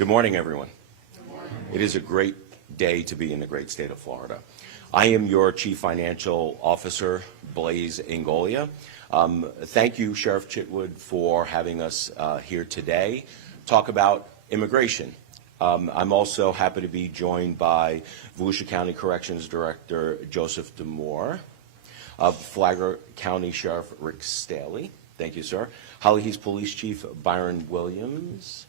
Good morning, everyone. Good morning. It is a great day to be in the great state of Florida. I am your Chief Financial Officer, Blaise Ingoglia. Thank you, Sheriff Chitwood, for having us here today. Talk about immigration. I'm also happy to be joined by Volusia County Corrections Director Joseph Demore, Flagler County Sheriff Rick Staly. Thank you, sir. Holly Heath Police Chief Byron Williams,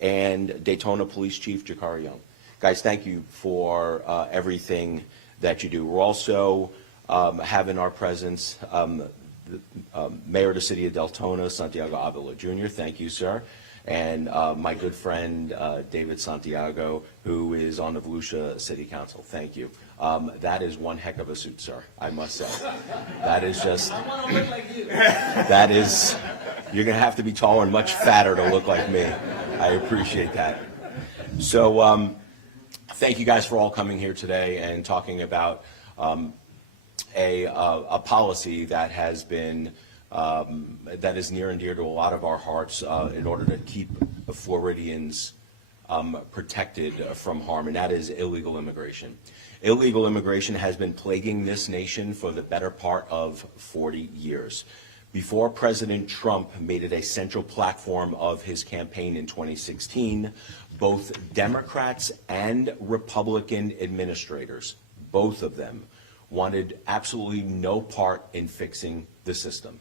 and Daytona Police Chief Jakari Young. Guys, thank you for everything that you do. We're also having our presence, the Mayor of the City of Daytona, Santiago Avila Jr. Thank you, sir. And my good friend, David Santiago, who is on the Volusia City Council. Thank you. That is one heck of a suit, sir, I must say. That is just, I want to look like you. that is, you're going to have to be taller and much fatter to look like me. I appreciate that. So thank you guys for all coming here today and talking about a policy that has been, that is near and dear to a lot of our hearts in order to keep the Floridians protected from harm, and that is illegal immigration. Illegal immigration has been plaguing this nation for the better part of 40 years. Before President Trump made it a central platform of his campaign in 2016, both Democrats and Republican administrators, both of them, wanted absolutely no part in fixing the system.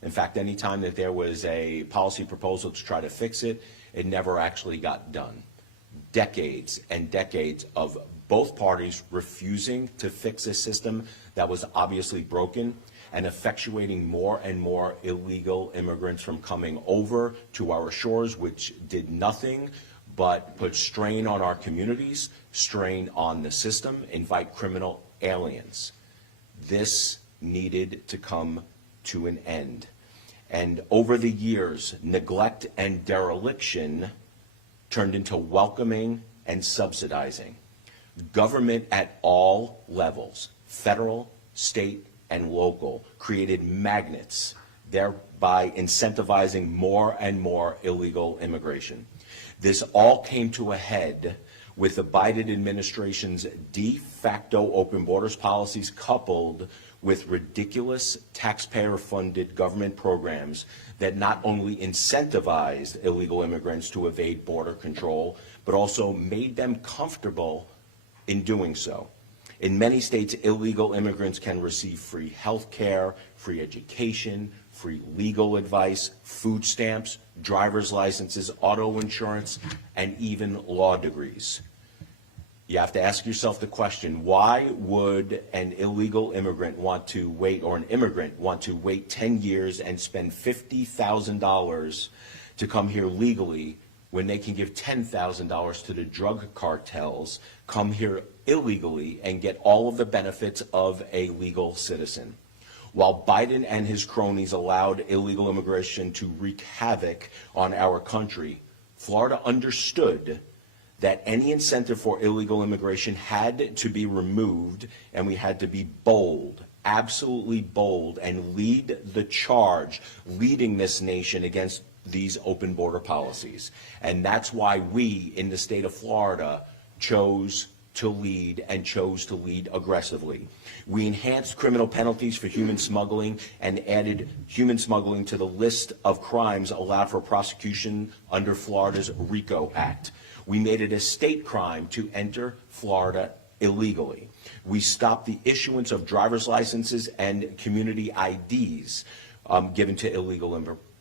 In fact, any time that there was a policy proposal to try to fix it, it never actually got done. Decades and decades of both parties refusing to fix a system that was obviously broken and effectuating more and more illegal immigrants from coming over to our shores, which did nothing but put strain on our communities, strain on the system, invite criminal aliens. This needed to come to an end. And over the years, neglect and dereliction turned into welcoming and subsidizing. Government at all levels, federal, state, and local, created magnets, thereby incentivizing more and more illegal immigration. This all came to a head with the Biden administration's de facto open borders policies coupled with ridiculous taxpayer-funded government programs that not only incentivized illegal immigrants to evade border control, but also made them comfortable in doing so. In many states, illegal immigrants can receive free health care, free education, free legal advice, food stamps, driver's licenses, auto insurance, and even law degrees. You have to ask yourself the question, why would an illegal immigrant want to wait, or an immigrant want to wait 10 years and spend $50,000 to come here legally when they can give $10,000 to the drug cartels, come here illegally, and get all of the benefits of a legal citizen? While Biden and his cronies allowed illegal immigration to wreak havoc on our country, Florida understood that any incentive for illegal immigration had to be removed, and we had to be bold, absolutely bold, and lead the charge, leading this nation against these open border policies. And that's why we in the state of Florida chose to lead, and chose to lead aggressively. We enhanced criminal penalties for human smuggling and added human smuggling to the list of crimes allowed for prosecution under Florida's RICO Act. We made it a state crime to enter Florida illegally. We stopped the issuance of driver's licenses and community IDs given to illegal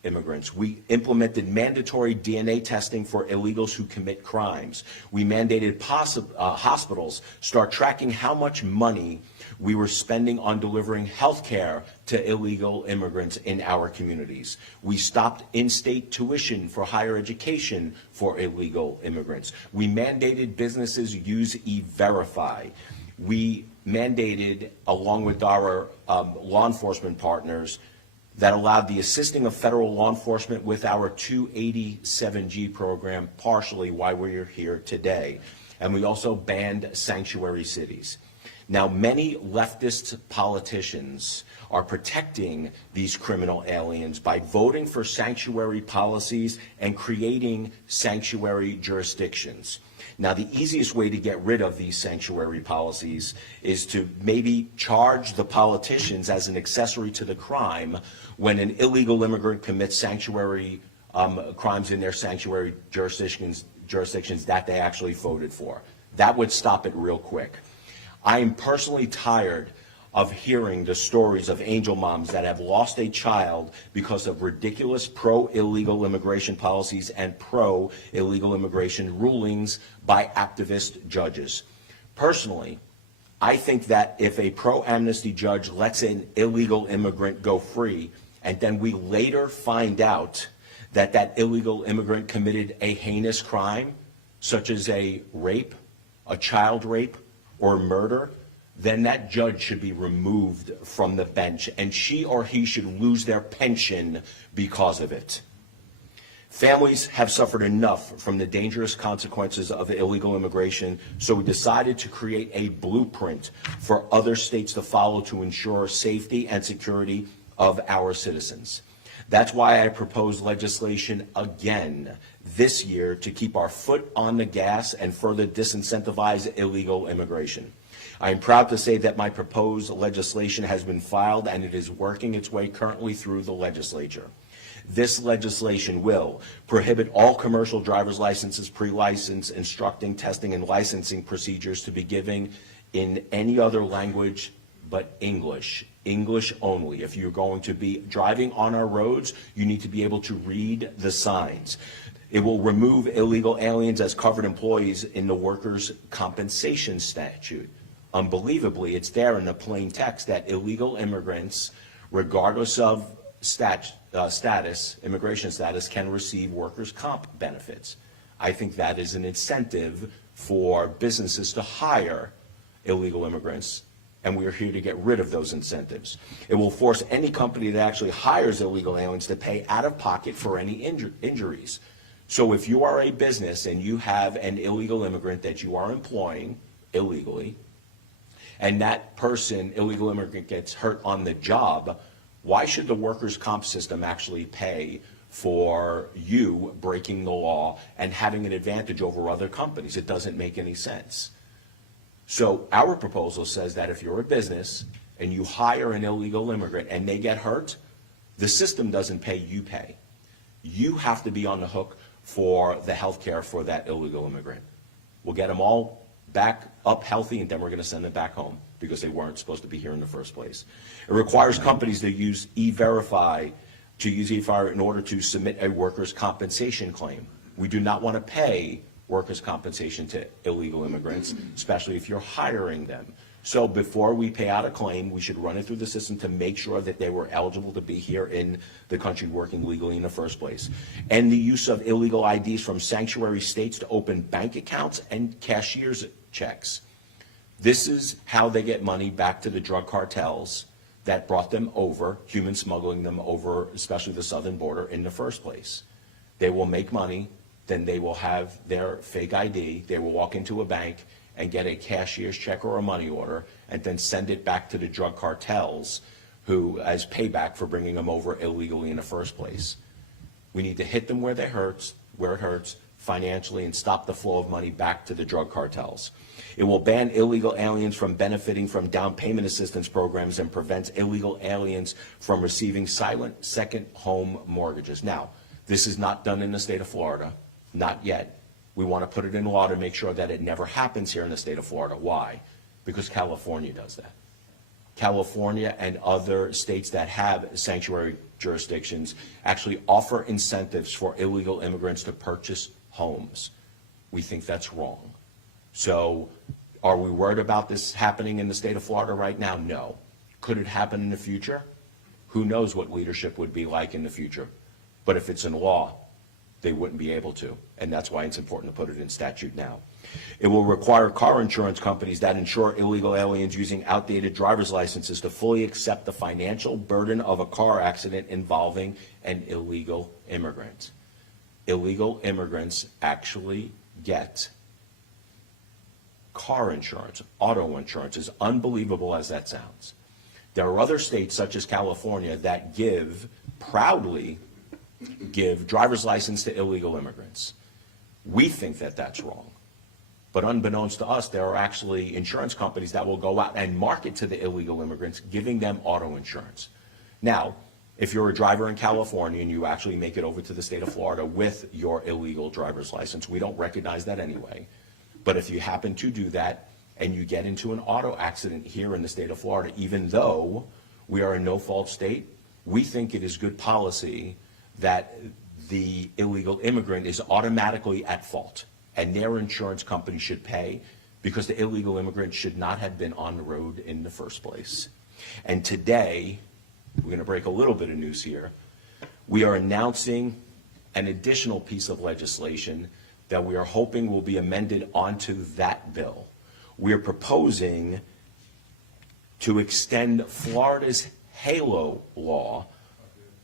immigrants. We implemented mandatory DNA testing for illegals who commit crimes. We mandated hospitals start tracking how much money we were spending on delivering health care to illegal immigrants in our communities. We stopped in-state tuition for higher education for illegal immigrants. We mandated businesses use E-Verify. We mandated, along with our law enforcement partners, that allowed the assisting of federal law enforcement with our 287G program, partially why we're here today. And we also banned sanctuary cities. Now, many leftist politicians are protecting these criminal aliens by voting for sanctuary policies and creating sanctuary jurisdictions. Now, the easiest way to get rid of these sanctuary policies is to maybe charge the politicians as an accessory to the crime when an illegal immigrant commits sanctuary crimes in their sanctuary jurisdictions that they actually voted for. That would stop it real quick. I am personally tired of hearing the stories of angel moms that have lost a child because of ridiculous pro-illegal immigration policies and pro-illegal immigration rulings by activist judges. Personally, I think that if a pro-amnesty judge lets an illegal immigrant go free, and then we later find out that that illegal immigrant committed a heinous crime, such as a rape, a child rape, or murder, then that judge should be removed from the bench, and she or he should lose their pension because of it. Families have suffered enough from the dangerous consequences of illegal immigration, so we decided to create a blueprint for other states to follow to ensure safety and security of our citizens. That's why I proposed legislation again this year to keep our foot on the gas and further disincentivize illegal immigration. I am proud to say that my proposed legislation has been filed and it is working its way currently through the legislature. This legislation will prohibit all commercial driver's licenses, pre-license, instructing, testing, and licensing procedures to be given in any other language but English. English only. If you're going to be driving on our roads, you need to be able to read the signs. It will remove illegal aliens as covered employees in the workers' compensation statute. Unbelievably, it's there in the plain text that illegal immigrants, regardless of immigration status, can receive workers' comp benefits. I think that is an incentive for businesses to hire illegal immigrants, and we are here to get rid of those incentives. It will force any company that actually hires illegal aliens to pay out of pocket for any injuries. So if you are a business and you have an illegal immigrant that you are employing illegally, and that person, illegal immigrant, gets hurt on the job, why should the workers' comp system actually pay for you breaking the law and having an advantage over other companies? It doesn't make any sense. So our proposal says that if you're a business and you hire an illegal immigrant and they get hurt, the system doesn't pay, you pay. You have to be on the hook for the health care for that illegal immigrant. We'll get them all back up healthy, and then we're going to send them back home because they weren't supposed to be here in the first place. It requires companies to use E-Verify, in order to submit a workers' compensation claim. We do not want to pay workers' compensation to illegal immigrants, especially if you're hiring them. So before we pay out a claim, we should run it through the system to make sure that they were eligible to be here in the country working legally in the first place. And the use of illegal IDs from sanctuary states to open bank accounts and cashier's checks. This is how they get money back to the drug cartels that brought them over, human smuggling them over, especially the southern border, in the first place. They will make money, then they will have their fake ID, they will walk into a bank and get a cashier's check or a money order, and then send it back to the drug cartels who, as payback for bringing them over illegally in the first place. We need to hit them where it hurts financially, and stop the flow of money back to the drug cartels. It will ban illegal aliens from benefiting from down payment assistance programs and prevents illegal aliens from receiving silent second home mortgages. Now, this is not done in the state of Florida, not yet. We want to put it in law to make sure that it never happens here in the state of Florida. Why? Because California does that. California and other states that have sanctuary jurisdictions actually offer incentives for illegal immigrants to purchase homes. We think that's wrong. So are we worried about this happening in the state of Florida right now? No. Could it happen in the future? Who knows what leadership would be like in the future? But if it's in law, they wouldn't be able to, and that's why it's important to put it in statute now. It will require car insurance companies that insure illegal aliens using outdated driver's licenses to fully accept the financial burden of a car accident involving an illegal immigrant. Illegal immigrants actually get car insurance, auto insurance, as unbelievable as that sounds. There are other states, such as California, that proudly give driver's license to illegal immigrants. We think that that's wrong. But unbeknownst to us, there are actually insurance companies that will go out and market to the illegal immigrants, giving them auto insurance. Now, if you're a driver in California and you actually make it over to the state of Florida with your illegal driver's license, we don't recognize that anyway. But if you happen to do that and you get into an auto accident here in the state of Florida, even though we are a no-fault state, we think it is good policy that the illegal immigrant is automatically at fault, and their insurance company should pay, because the illegal immigrant should not have been on the road in the first place. And today, we're going to break a little bit of news here. We are announcing an additional piece of legislation that we are hoping will be amended onto that bill. We are proposing to extend Florida's HALO law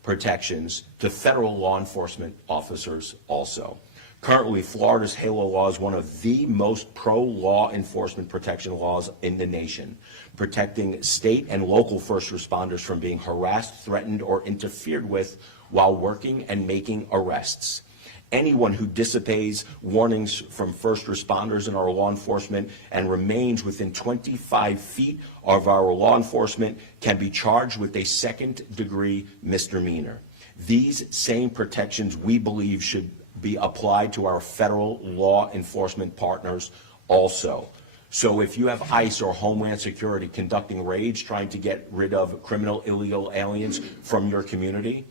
protections to federal law enforcement officers also. Currently, Florida's HALO law is one of the most pro-law enforcement protection laws in the nation, protecting state and local first responders from being harassed, threatened, or interfered with while working and making arrests. Anyone who disobeys warnings from first responders in our law enforcement and remains within 25 feet of our law enforcement can be charged with a second-degree misdemeanor. These same protections, we believe, should be applied to our federal law enforcement partners also. So if you have ICE or Homeland Security conducting raids trying to get rid of criminal illegal aliens from your community,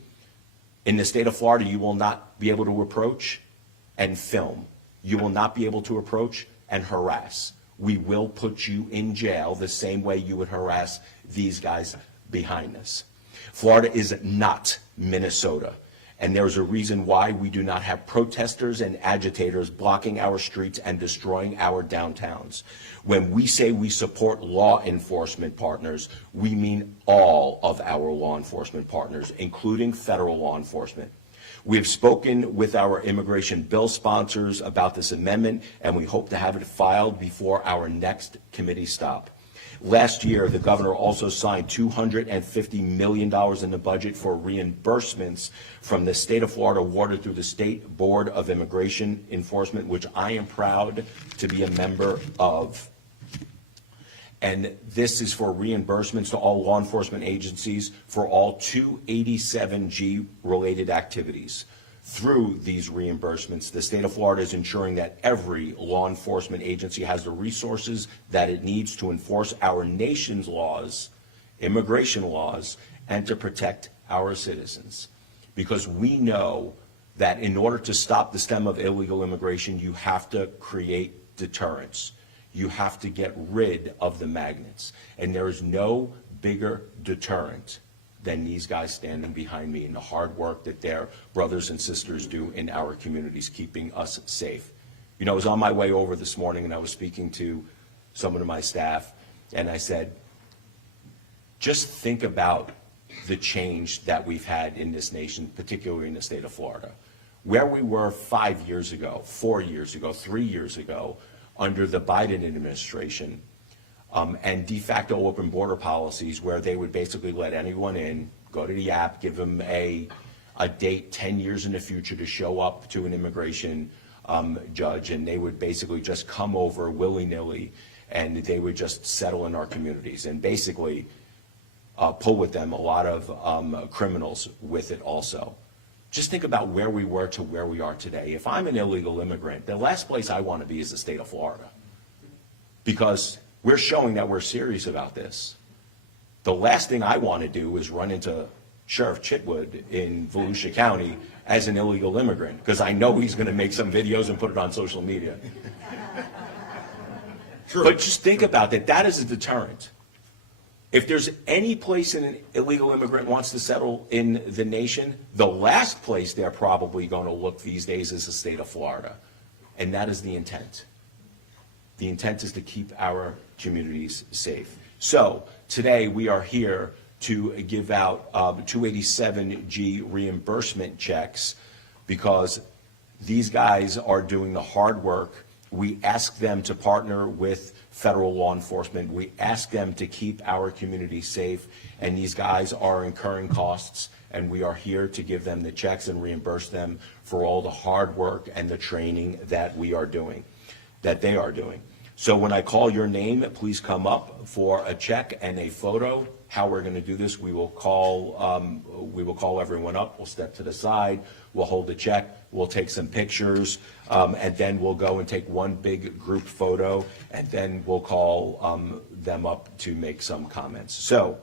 in the state of Florida, you will not be able to approach and film. You will not be able to approach and harass. We will put you in jail the same way you would harass these guys behind us. Florida is not Minnesota, and there's a reason why we do not have protesters and agitators blocking our streets and destroying our downtowns. When we say we support law enforcement partners, we mean all of our law enforcement partners, including federal law enforcement. We have spoken with our immigration bill sponsors about this amendment, and we hope to have it filed before our next committee stop. Last year, the governor also signed $250 million in the budget for reimbursements from the state of Florida awarded through the State Board of Immigration Enforcement, which I am proud to be a member of. And this is for reimbursements to all law enforcement agencies for all 287G related activities. Through these reimbursements, the state of Florida is ensuring that every law enforcement agency has the resources that it needs to enforce our nation's laws, immigration laws, and to protect our citizens. Because we know that in order to stop the stem of illegal immigration, you have to create deterrence. You have to get rid of the magnets. And there is no bigger deterrent than these guys standing behind me and the hard work that their brothers and sisters do in our communities, keeping us safe. You know, I was on my way over this morning and I was speaking to someone of my staff, and I said, just think about the change that we've had in this nation, particularly in the state of Florida. Where we were 5 years ago, 4 years ago, 3 years ago, under the Biden administration, and de facto open border policies where they would basically let anyone in, go to the app, give them a date 10 years in the future to show up to an immigration judge, and they would basically just come over willy-nilly, and they would just settle in our communities and basically pull with them a lot of criminals with it also. Just think about where we were to where we are today. If I'm an illegal immigrant, the last place I want to be is the state of Florida, because we're showing that we're serious about this. The last thing I want to do is run into Sheriff Chitwood in Volusia County as an illegal immigrant, because I know he's going to make some videos and put it on social media. True. But just think about that. That is a deterrent. If there's any place an illegal immigrant wants to settle in the nation, the last place they're probably going to look these days is the state of Florida. And that is the intent. The intent is to keep our communities safe. So today we are here to give out 287G reimbursement checks, because these guys are doing the hard work We ask them to partner with federal law enforcement. We ask them to keep our community safe, and these guys are incurring costs, and we are here to give them the checks and reimburse them for all the hard work and the training that we are doing, that they are doing. So when I call your name, please come up for a check and a photo. How we're going to do this, we will call everyone up. We'll step to the side. We'll hold the check. We'll take some pictures, and then we'll go and take one big group photo, and then we'll call them up to make some comments. So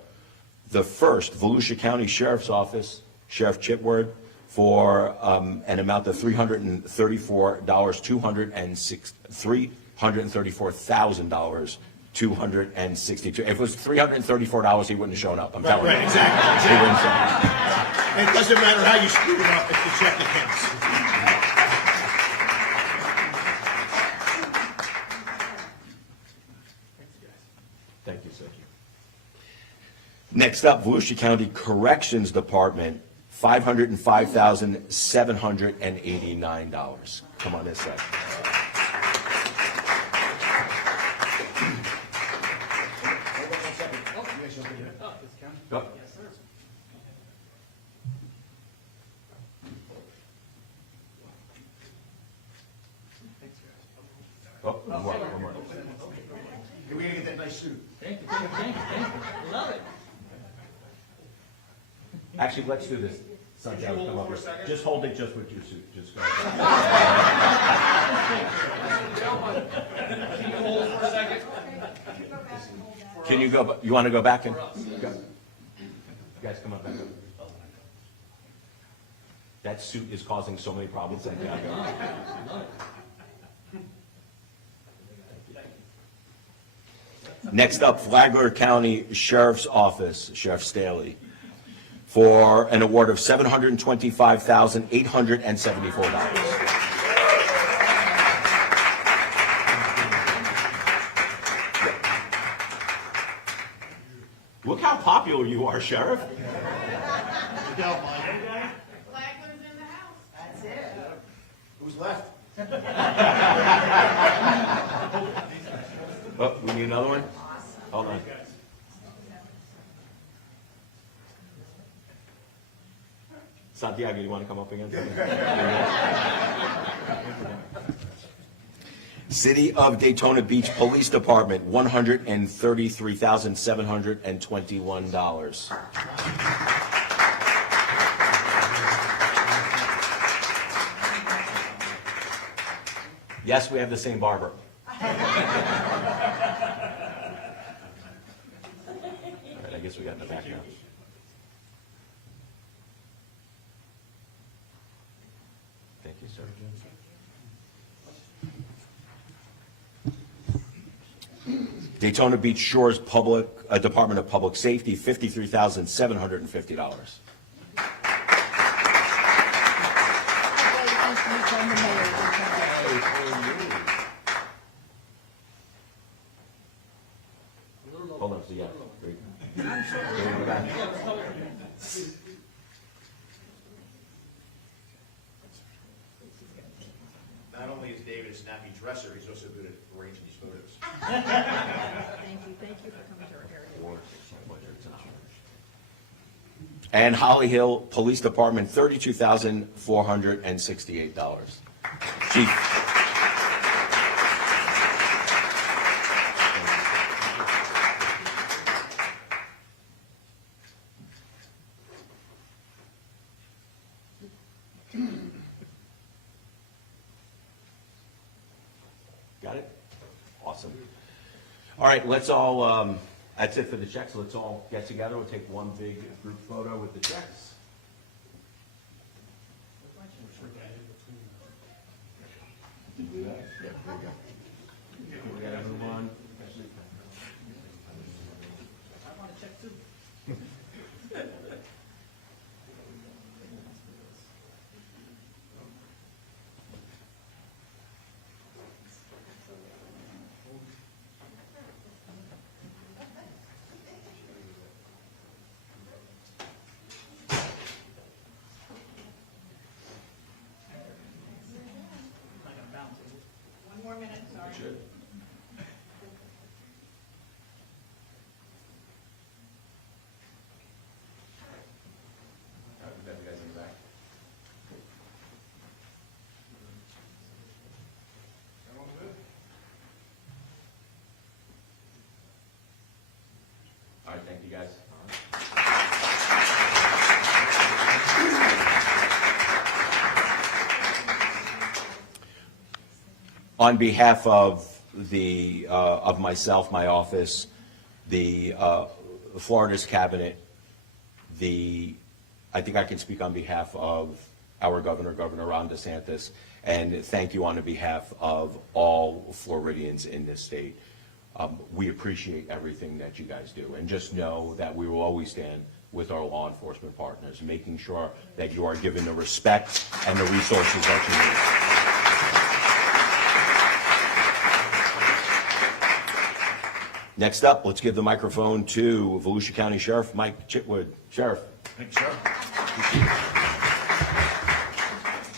the first, Volusia County Sheriff's Office, Sheriff Chitwood, for an amount of $334,262. If it was $334, he wouldn't have shown up. I'm telling you. Right, exactly. He wouldn't show up. It doesn't matter how you screw it up if the check counts. Thank you, sir. Next up, Volusia County Corrections Department, $505,789. Come on this side. Go. Oh, one more. Hey, we gotta get that nice suit. Thank you. Love it. Actually, let's do this. Santiago, come up here. Just hold it just with your suit. Just go. Can you hold it for a second? Can you go, you want to go back and? Go. You guys come up back up. That suit is causing so many problems, Santiago. Next up, Flagler County Sheriff's Office, Sheriff Staly, for an award of $725,874. Look how popular you are, Sheriff. Fidel, Mike. Flagler's in the house. That's it. Who's left? Oh, we need another one? Hold on. Santiago, you want to come up again? City of Daytona Beach Police Department, $133,721. Yes, we have the same barber. All right, I guess we got in the back now. Thank you, sir. Daytona Beach Shores Department of Public Safety, $53,750. Hold on, so yeah. Not only is David a snappy dresser, he's also good at arranging these photos. Thank you for coming to our area. And Holly Hill Police Department, $32,468. Chief. Got it? Awesome. All right, let's all, that's it for the checks. Let's all get together. We'll take one big group photo with the checks. Do that? Yeah, there you go. We got everyone. I want to check too. One more minute. Should. All right, we got you guys in the back. All right, thank you, guys. On behalf of of myself, my office, the Florida's cabinet, I think I can speak on behalf of our governor, Governor Ron DeSantis, and thank you on the behalf of all Floridians in this state. We appreciate everything that you guys do, and just know that we will always stand with our law enforcement partners, making sure that you are given the respect and the resources that you need. Next up, let's give the microphone to Volusia County Sheriff Mike Chitwood. Sheriff. Thank you, sir.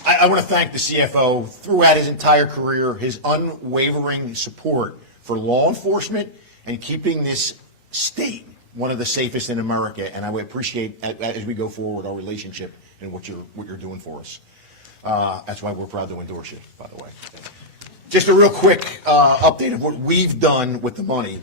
I want to thank the CFO throughout his entire career, his unwavering support for law enforcement and keeping this state one of the safest in America. And I would appreciate, as we go forward, our relationship and what you're doing for us. That's why we're proud to endorse you, by the way. Just a real quick update of what we've done with the money.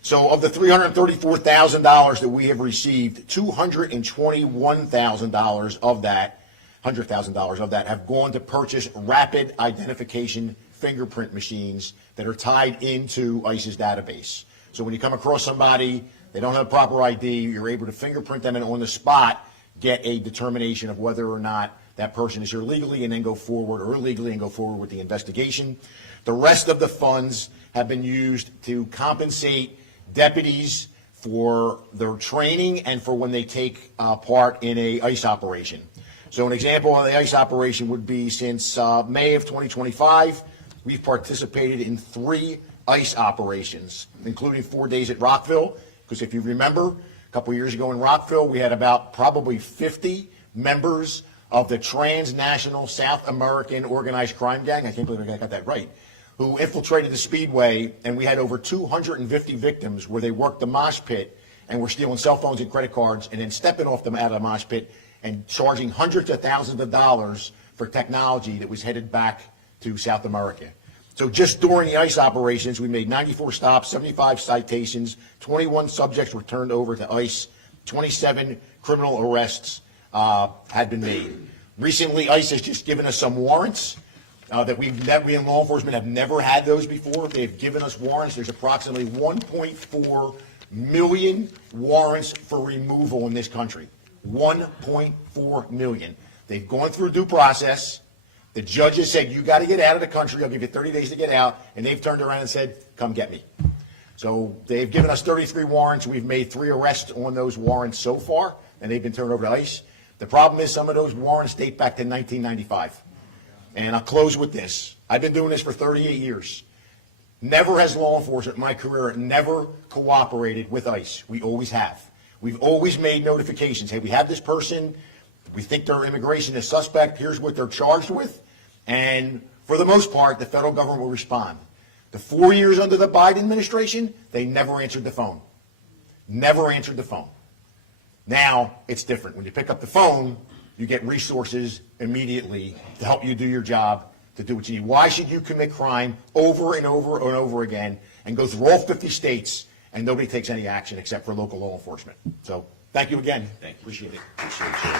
So of the $334,000 that we have received, $221,000 of that, $100,000 of that have gone to purchase rapid identification fingerprint machines that are tied into ICE's database. So when you come across somebody, they don't have proper ID, you're able to fingerprint them and on the spot get a determination of whether or not that person is here legally and then go forward, or illegally and go forward with the investigation. The rest of the funds have been used to compensate deputies for their training and for when they take part in a ICE operation. So an example of the ICE operation would be since May of 2025, we've participated in 3 ICE operations, including 4 days at Rockville, because if you remember, a couple years ago in Rockville, we had about probably 50 members of the transnational South American organized crime gang, I can't believe I got that right, who infiltrated the Speedway, and we had over 250 victims where they worked the mosh pit and were stealing cell phones and credit cards and then stepping off them out of the mosh pit and charging hundreds of thousands of dollars for technology that was headed back to South America. So just during the ICE operations, we made 94 stops, 75 citations, 21 subjects were turned over to ICE, 27 criminal arrests had been made. Recently, ICE has just given us some warrants that we in law enforcement have never had those before. They've given us warrants. There's approximately 1.4 million warrants for removal in this country. 1.4 million. They've gone through due process. The judges said, you got to get out of the country. I'll give you 30 days to get out. And they've turned around and said, come get me. So they've given us 33 warrants. We've made 3 arrests on those warrants so far, and they've been turned over to ICE. The problem is some of those warrants date back to 1995. And I'll close with this. I've been doing this for 38 years. Never has law enforcement in my career never cooperated with ICE. We always have. We've always made notifications. Hey, we have this person. We think their immigration is suspect. Here's what they're charged with. And for the most part, the federal government will respond. The 4 years under the Biden administration, they never answered the phone. Never answered the phone. Now, it's different. When you pick up the phone, you get resources immediately to help you do your job, to do what you need. Why should you commit crime over and over and over again and go through all 50 states and nobody takes any action except for local law enforcement? So thank you again. Thank you. Appreciate it. Appreciate you.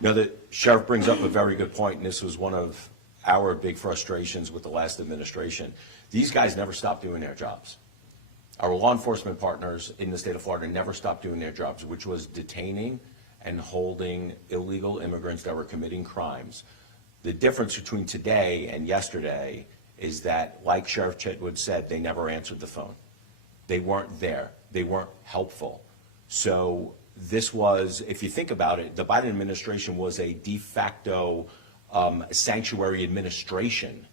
Now, the sheriff brings up a very good point, and this was one of our big frustrations with the last administration. These guys never stopped doing their jobs. Our law enforcement partners in the state of Florida never stopped doing their jobs, which was detaining and holding illegal immigrants that were committing crimes. The difference between today and yesterday is that, like Sheriff Chitwood said, they never answered the phone. They weren't there. They weren't helpful. So this was, if you think about it, the Biden administration was a de facto sanctuary administration,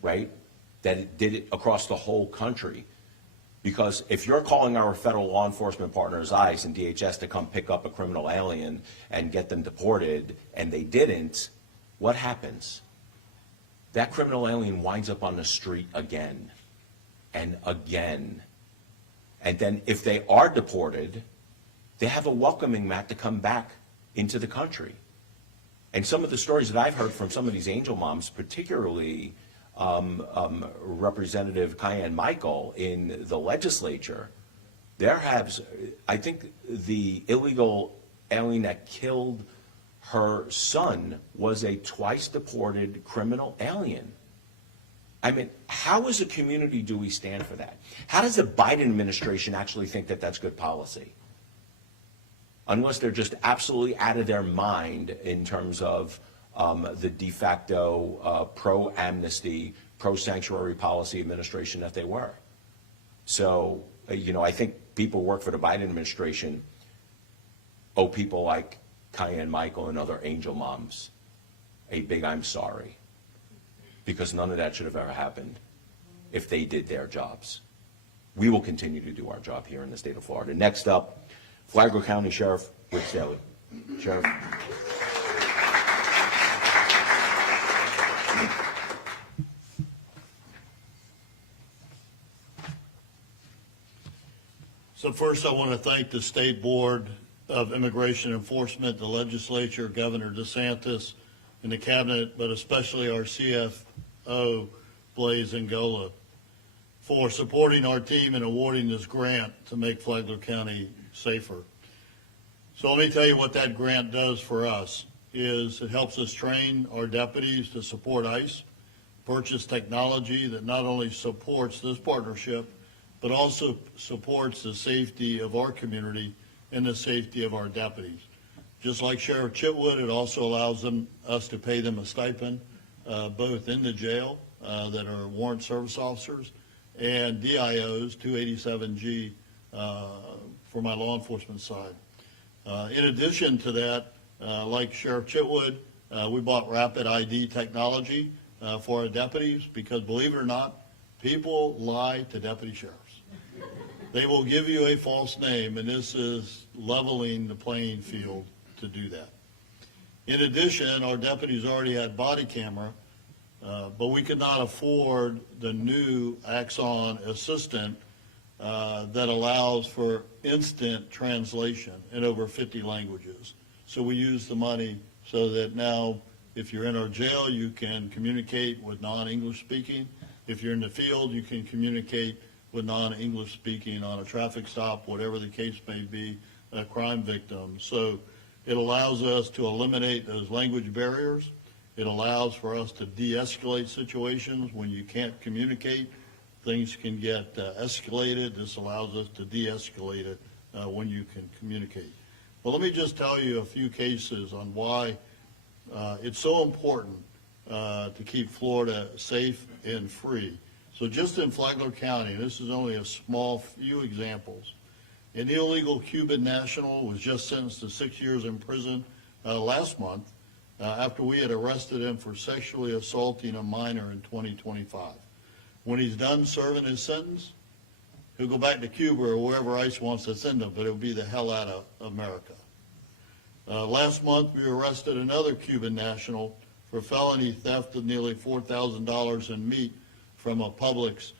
right, that did it across the whole country. Because if you're calling our federal law enforcement partners, ICE and DHS, to come pick up a criminal alien and get them deported, and they didn't, what happens? That criminal alien winds up on the street again and again. And then if they are deported, they have a welcoming mat to come back into the country. And some of the stories that I've heard from some of these angel moms, particularly Representative Cayenne Michael in the legislature, I think the illegal alien that killed her son was a twice deported criminal alien. I mean, how as a community do we stand for that? How does the Biden administration actually think that that's good policy? Unless they're just absolutely out of their mind in terms of the de facto pro-amnesty, pro-sanctuary policy administration that they were. So, I think people who work for the Biden administration owe people like Cayenne Michael and other angel moms a big I'm sorry, because none of that should have ever happened if they did their jobs. We will continue to do our job here in the state of Florida. Next up, Flagler County Sheriff Rick Staly. Sheriff. So first, I want to thank the State Board of Immigration Enforcement, the legislature, Governor DeSantis, and the cabinet, but especially our CFO Blaise Ingoglia, for supporting our team and awarding this grant to make Flagler County safer. So let me tell you what that grant does for us. Is it helps us train our deputies to support ICE, purchase technology that not only supports this partnership, but also supports the safety of our community and the safety of our deputies. Just like Sheriff Chitwood, it also allows us to pay them a stipend, both in the jail that are warrant service officers and DIOs, 287G, for my law enforcement side. In addition to that, like Sheriff Chitwood, we bought rapid ID technology for our deputies because, believe it or not, people lie to deputy sheriffs. They will give you a false name, and this is leveling the playing field to do that. In addition, our deputies already had body camera, but we could not afford the new Axon Assistant that allows for instant translation in over 50 languages. So we use the money so that now if you're in our jail, you can communicate with non-English speaking. If you're in the field, you can communicate with non-English speaking on a traffic stop, whatever the case may be, a crime victim. So it allows us to eliminate those language barriers. It allows for us to de-escalate situations when you can't communicate. Things can get escalated. This allows us to de-escalate it when you can communicate. Well, let me just tell you a few cases on why it's so important to keep Florida safe and free. So just in Flagler County, this is only a small few examples. An illegal Cuban national was just sentenced to 6 years in prison last month after we had arrested him for sexually assaulting a minor in 2025. When he's done serving his sentence, he'll go back to Cuba or wherever ICE wants to send him, but it'll be the hell out of America. Last month, we arrested another Cuban national for felony theft of nearly $4,000 in meat from a Publix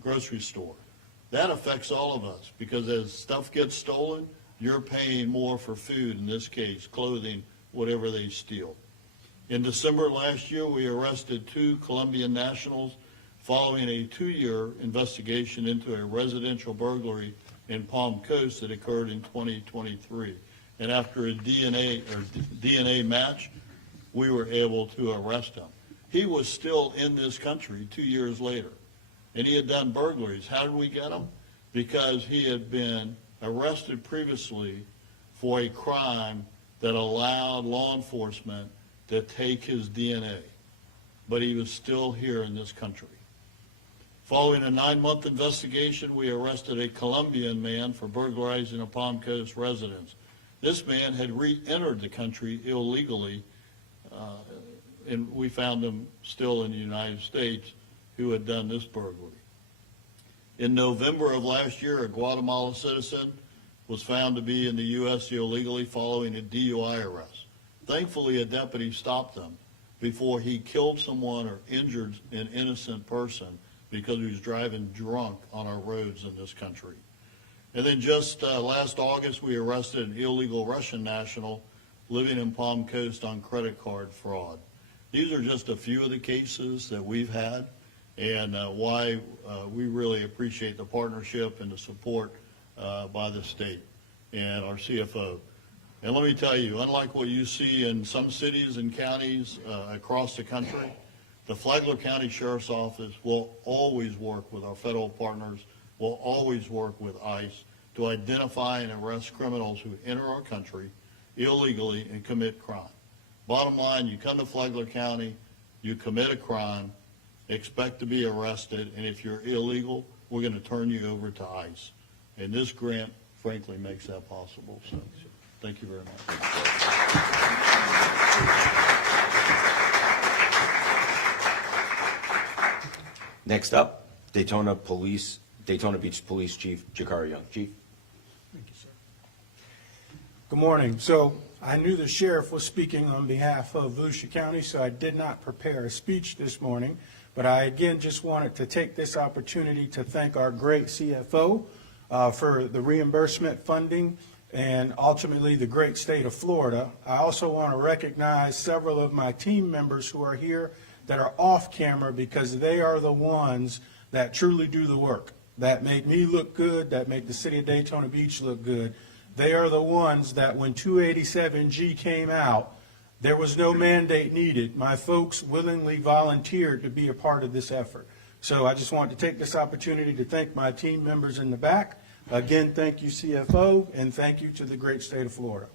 grocery store. That affects all of us because as stuff gets stolen, you're paying more for food, in this case, clothing, whatever they steal. In December last year, we arrested 2 Colombian nationals following a 2-year investigation into a residential burglary in Palm Coast that occurred in 2023. And after a DNA match, we were able to arrest him. He was still in this country 2 years later, and he had done burglaries. How did we get him? Because he had been arrested previously for a crime that allowed law enforcement to take his DNA, but he was still here in this country. Following a 9-month investigation, we arrested a Colombian man for burglarizing a Palm Coast residence. This man had re-entered the country illegally, and we found him still in the United States who had done this burglary. In November of last year, a Guatemala citizen was found to be in the U.S. illegally following a DUI arrest. Thankfully, a deputy stopped him before he killed someone or injured an innocent person because he was driving drunk on our roads in this country. And then just last August, we arrested an illegal Russian national living in Palm Coast on credit card fraud. These are just a few of the cases that we've had, and why we really appreciate the partnership and the support by the state and our CFO. And let me tell you, unlike what you see in some cities and counties across the country, the Flagler County Sheriff's Office will always work with our federal partners, will always work with ICE to identify and arrest criminals who enter our country illegally and commit crime. Bottom line, you come to Flagler County, you commit a crime, expect to be arrested, and if you're illegal, we're going to turn you over to ICE. And this grant, frankly, makes that possible. So thank you very much. Next up, Daytona Beach Police Chief Jakari Young. Chief. Thank you, sir. Good morning. So I knew the sheriff was speaking on behalf of Volusia County, so I did not prepare a speech this morning. But I again just wanted to take this opportunity to thank our great CFO for the reimbursement funding and ultimately the great state of Florida. I also want to recognize several of my team members who are here that are off camera because they are the ones that truly do the work, that make me look good, that make the city of Daytona Beach look good. They are the ones that when 287G came out, there was no mandate needed. My folks willingly volunteered to be a part of this effort. So I just want to take this opportunity to thank my team members in the back. Again, thank you, CFO, and thank you to the great state of Florida.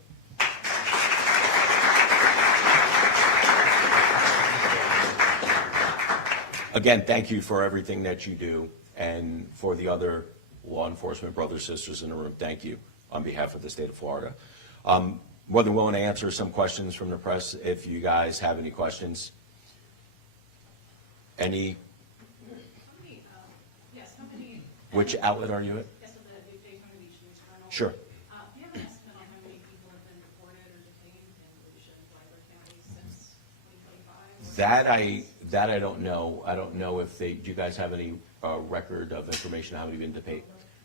Again, thank you for everything that you do, and for the other law enforcement brothers, sisters in the room, thank you on behalf of the state of Florida. More than willing to answer some questions from the press if you guys have any questions. Any, Yes, how many, which outlet are you at? yes, of the Daytona Beach News Journal. Sure. Do you have an estimate on how many people have been deported or detained in Volusia and Flagler counties since 2025? That I don't know. I don't know if they, do you guys have any record of information on how many been detained?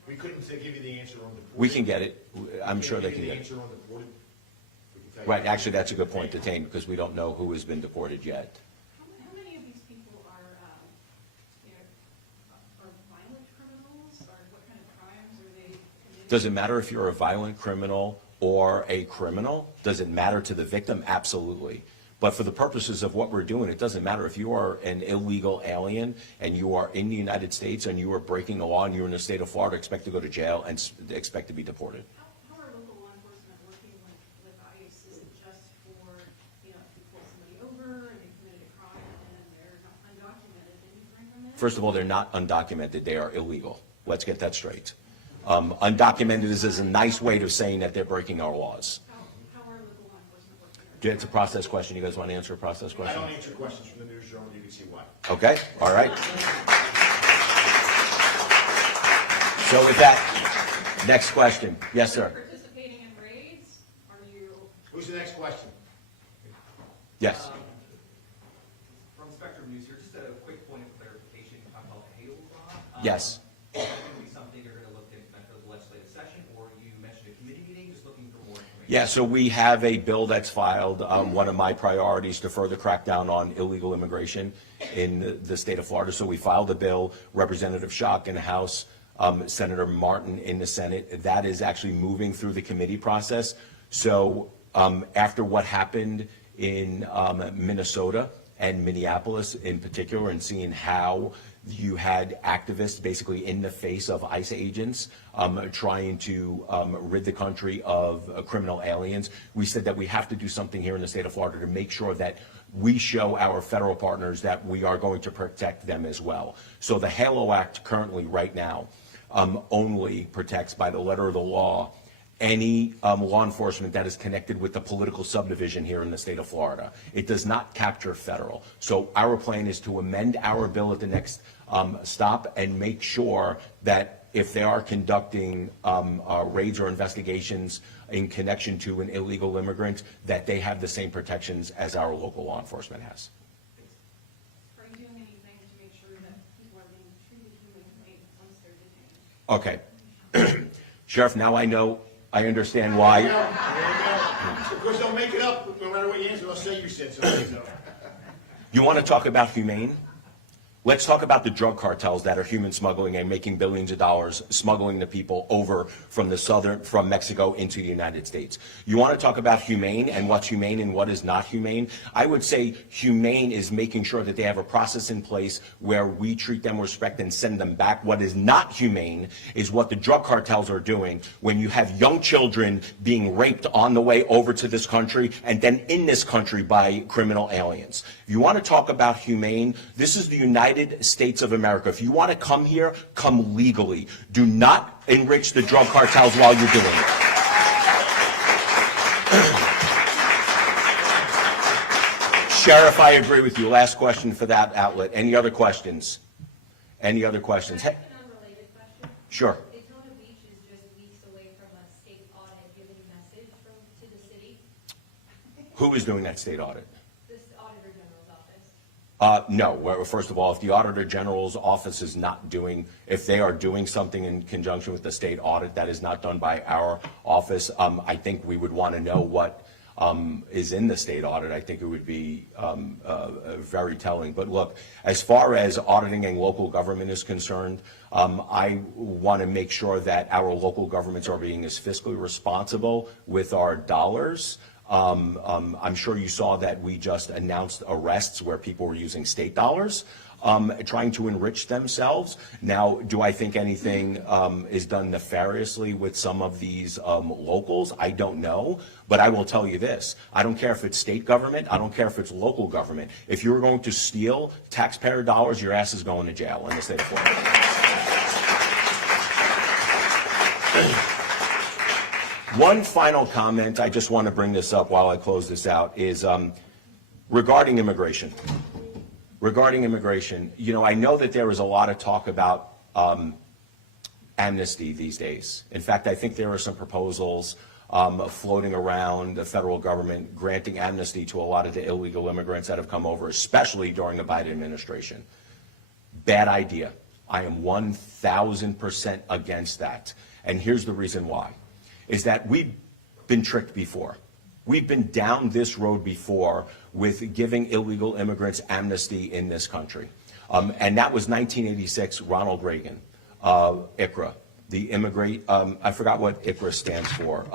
We couldn't give you the answer on deported. We can get it. I'm sure they can Give you get the it. answer on deported. We can tell you. Right, actually, that's a good point, detained, because we don't know who has been deported yet. How many of these people are, are violent criminals, or what kind of crimes are they committing? Does it matter if you're a violent criminal or a criminal? Does it matter to the victim? Absolutely. But for the purposes of what we're doing, it doesn't matter if you are an illegal alien and you are in the United States and you are breaking the law and you're in the state of Florida, expect to go to jail and expect to be deported. How are local law enforcement working with ICE? Is it just for, if you pull somebody over and they committed a crime and they're not undocumented, then you bring them in? First of all, they're not undocumented, they are illegal. Let's get that straight. Undocumented is a nice way of saying that they're breaking our laws. How are local law enforcement working? It's a process question. You guys want to answer a process I question? don't answer questions from the news journal, you can see why. Okay, all right. So with that, next question. Yes, sir. Participating in raids? Are you? Who's the next question? Yes. From Spectrum News here, just a quick point of clarification, you talked about hail law. Yes. Is that going to be something you're going to look at the legislative session, or you mentioned a committee meeting, just looking for more information? Yeah, so we have a bill that's filed. One of my priorities to further crack down on illegal immigration in the state of Florida. So we filed a bill, Representative Schock in the House, Senator Martin in the Senate. That is actually moving through the committee process. So after what happened in Minnesota and Minneapolis in particular, and seeing how you had activists basically in the face of ICE agents trying to rid the country of criminal aliens, we said that we have to do something here in the state of Florida to make sure that we show our federal partners that we are going to protect them as well. So the HALO Act currently right now only protects by the letter of the law any law enforcement that is connected with the political subdivision here in the state of Florida. It does not capture federal. So our plan is to amend our bill at the next stop and make sure that if they are conducting raids or investigations in connection to an illegal immigrant, that they have the same protections as our local law enforcement has. Are you doing anything to make sure that people are being treated humanely once they're detained? Okay. Sheriff, now I understand why. Of course, don't make it up, no matter what you answer, I'll say you said something, so. You want to talk about humane? Let's talk about the drug cartels that are human smuggling and making billions of dollars smuggling the people over from Mexico into the United States. You want to talk about humane and what's humane and what is not humane? I would say humane is making sure that they have a process in place where we treat them with respect and send them back. What is not humane is what the drug cartels are doing when you have young children being raped on the way over to this country and then in this country by criminal aliens. If you want to talk about humane, this is the United States of America. If you want to come here, come legally. Do not enrich the drug cartels while you're doing it. Sheriff, I agree with you. Last question for that outlet. Any other questions? Any other questions? Can I Hey, ask an unrelated question? sure. Daytona Beach is just weeks away from a state audit giving a message to the city, Who is doing that state audit? this Auditor General's office. No. Well, first of all, if the Auditor General's office is not doing, if they are doing something in conjunction with the state audit that is not done by our office, I think we would want to know what is in the state audit. I think it would be very telling. But look, as far as auditing and local government is concerned, I want to make sure that our local governments are being as fiscally responsible with our dollars. I'm sure you saw that we just announced arrests where people were using state dollars, trying to enrich themselves. Now, do I think anything is done nefariously with some of these locals? I don't know, but I will tell you this. I don't care if it's state government. I don't care if it's local government. If you're going to steal taxpayer dollars, your ass is going to jail in the state of Florida. One final comment, I just want to bring this up while I close this out, is regarding immigration. Regarding immigration, you know, I know that there is a lot of talk about amnesty these days. In fact, I think there are some proposals floating around the federal government granting amnesty to a lot of the illegal immigrants that have come over, especially during the Biden administration. Bad idea. I am 1,000% against that. And here's the reason why. Is that we've been tricked before. We've been down this road before with giving illegal immigrants amnesty in this country. And that was 1986, Ronald Reagan, ICRA, the I forgot what ICRA stands for,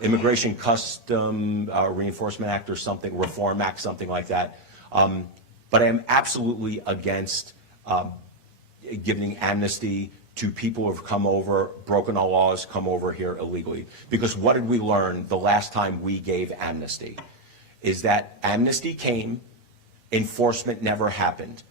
Immigration Custom Reinforcement Act or something, Reform Act, something like that. But I am absolutely against giving amnesty to people who have come over, broken our laws, come over here illegally. Because what did we learn the last time we gave amnesty? Is that amnesty came, enforcement never happened,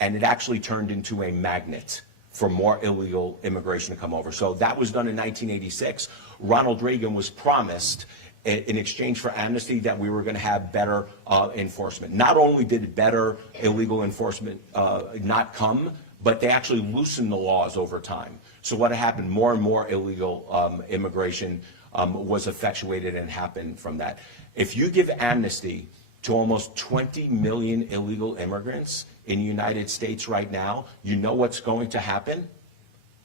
and it actually turned into a magnet for more illegal immigration to come over. So that was done in 1986. Ronald Reagan was promised in exchange for amnesty that we were going to have better enforcement. Not only did better illegal enforcement not come, but they actually loosened the laws over time. So what happened, more and more illegal immigration was effectuated and happened from that. If you give amnesty to almost 20 million illegal immigrants in the United States right now, you know what's going to happen?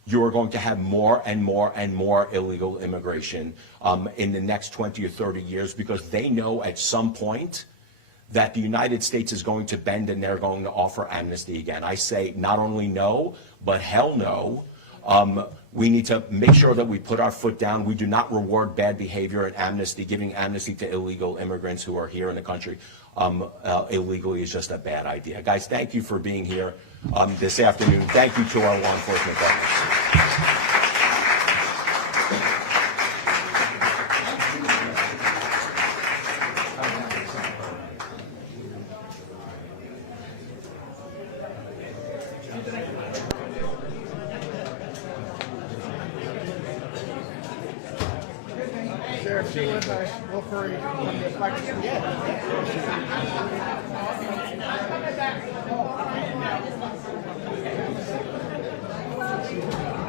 You are going to have more and more and more illegal immigration in the next 20 or 30 years, because they know at some point that the United States is going to bend and they're going to offer amnesty again. I say not only no, but hell no. We need to make sure that we put our foot down. We do not reward bad behavior, and amnesty, giving amnesty to illegal immigrants who are here in the country illegally is just a bad idea. Guys, thank you for being here this afternoon. Thank you to our law enforcement partners. Sheriff Chitwood, Wolford, from the Flagler. Yeah.